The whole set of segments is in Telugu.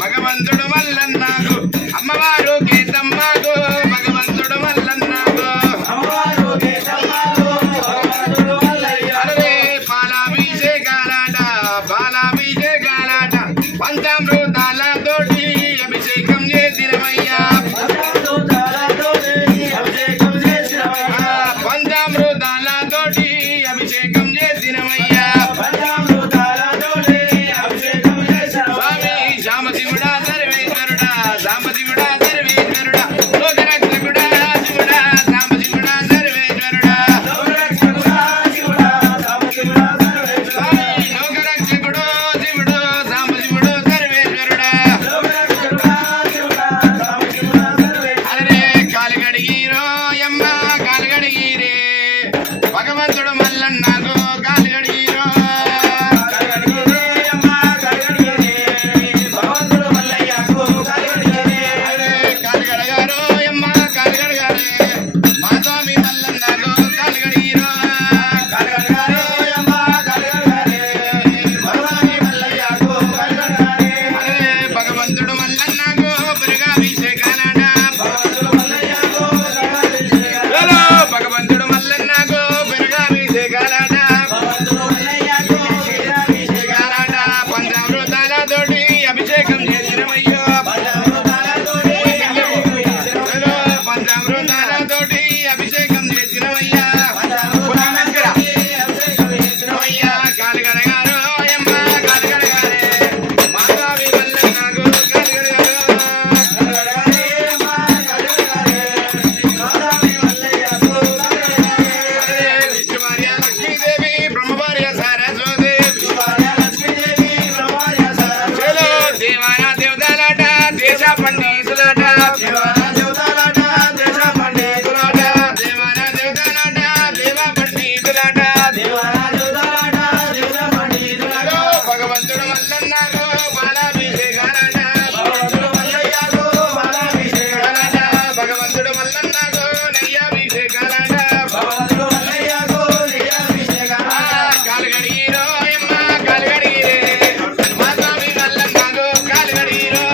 భగవంతుడు మల్లన్నాకు అమ్మవారు కేతమ్మకు భగవంతుడు మల్లన్నాకు అరే పాలాభిషేకాలాట పంచామృతాలతోటి అభిషేకం చేసినవయ్యా పంచామృతాలతోటి అభిషేకం చేసినవయ్యా భగవంతుడు మల్లన్నాకు కాలుగడిగిరో కాలుగడగారో అమ్మ కాలుగడగారే మా స్వామి మల్లన్నాకు కాలుగడిగిరో భగవంతుడు మల్లన్నాకు పురుగాభిషేకానాట భగవంతుడు మల్లన్నాకు పంచామృతాలతోటి అభిషేకం చేసినవయ్యో పంచామృతాలతోటి అభిషేకం చేసినవయ్యా కాలుగడగారు అమ్మ కాలుగడగారే మా స్వామి మల్లన్నాకు లక్ష్మీదేవి బ్రహ్మభార్య సరస్వతి దేవాన దేవతలాట దేశ పండితులాట దేవాన దేవతలాట దేవ పండితులాట భగవంతుడు మల్లన్నాకు బాలాభిషేకాలాట భగవంతుడు మల్లన్నాకు నెయ్యాభిషేకాలాట కాలుగడిగిరో అమ్మ కాలుగడిగిరే మా స్వామి మల్లన్నాకు కాలుగడిగిరో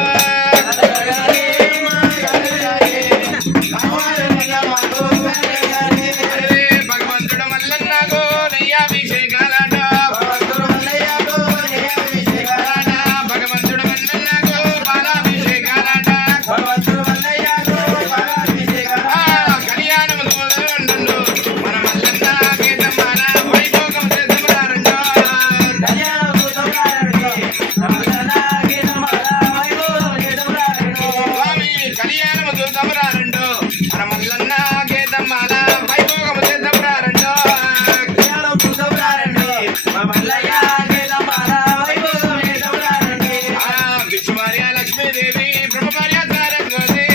భగవంతుడు మల్లన్నాకు నెయ్యాభిషేకాలాట భగవంతుడు మల్లన్నాకు బాలాభిషేకాలాట కళ్యాణము దూరండు మన మల్లన్న కేతమ్మాల వైభోగం చేద్దారండో స్వామి కళ్యాణము దూరండు మన మల్లన్న కేతమ్మాల వైభోగం చేద్దారండో విష్ణుమార్య లక్ష్మీదేవి బ్రహ్మభార్య సరస్వతి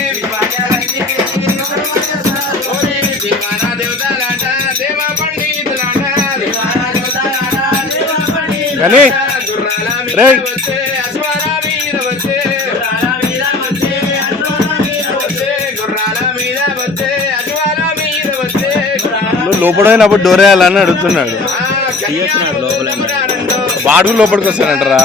దేవాన దేవతలాట దేవ పండితులాట గుర్రాల మీద వచ్చే అశ్వాల మీద వచ్చే గుర్రాల మీద వచ్చే అశ్వాల మీద వచ్చే లోపడైనప్పుడు డోర్ వేయాలని అడుగుతున్నాడు. తీయొచ్చినాడు లోపల వాడు లోపలికి వస్తాడంటారా?